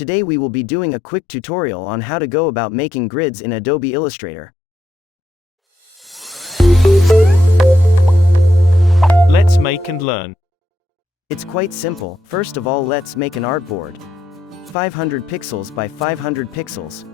Today we will be doing a quick tutorial on how to go about making grids in Adobe Illustrator. Let's make and learn. It's quite simple. First of all, let's make an artboard. 500 pixels by 500 pixels.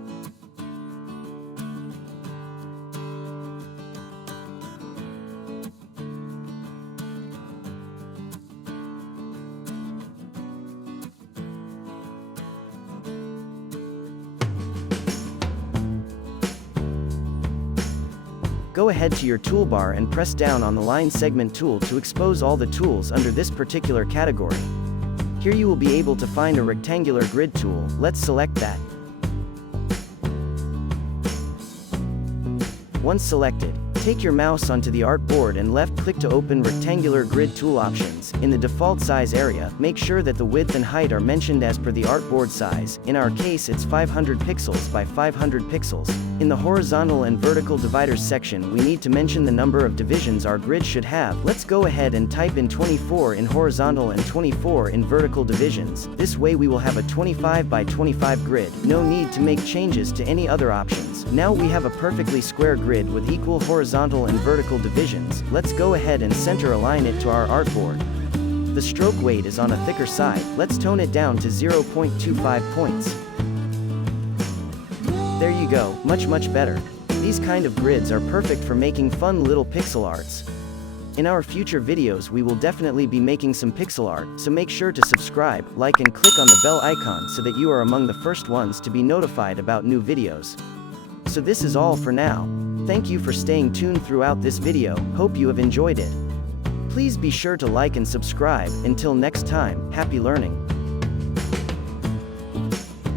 Go ahead to your toolbar and press down on the line segment tool to expose all the tools under this particular category. Here you will be able to find a rectangular grid tool. Let's select that. Once selected, take your mouse onto the artboard and left-click to open Rectangular Grid Tool Options. In the default size area, make sure that the width and height are mentioned as per the artboard size. In our case, it's 500 pixels by 500 pixels. In the horizontal and vertical dividers section, we need to mention the number of divisions our grid should have. Let's go ahead and type in 24 in horizontal and 24 in vertical divisions. This way we will have a 25 by 25 grid. No need to make changes to any other options. Now we have a perfectly square grid with equal horizontal and vertical divisions. Let's go ahead and center align it to our artboard. The stroke weight is on a thicker side. Let's tone it down to 0.25 points. There you go, much better. These kind of grids are perfect for making fun little pixel arts. In our future videos we will definitely be making some pixel art, so make sure to subscribe, like and click on the bell icon so that you are among the first ones to be notified about new videos. So this is all for now. Thank you for staying tuned throughout this video, hope you have enjoyed it. Please be sure to like and subscribe. Until next time, happy learning.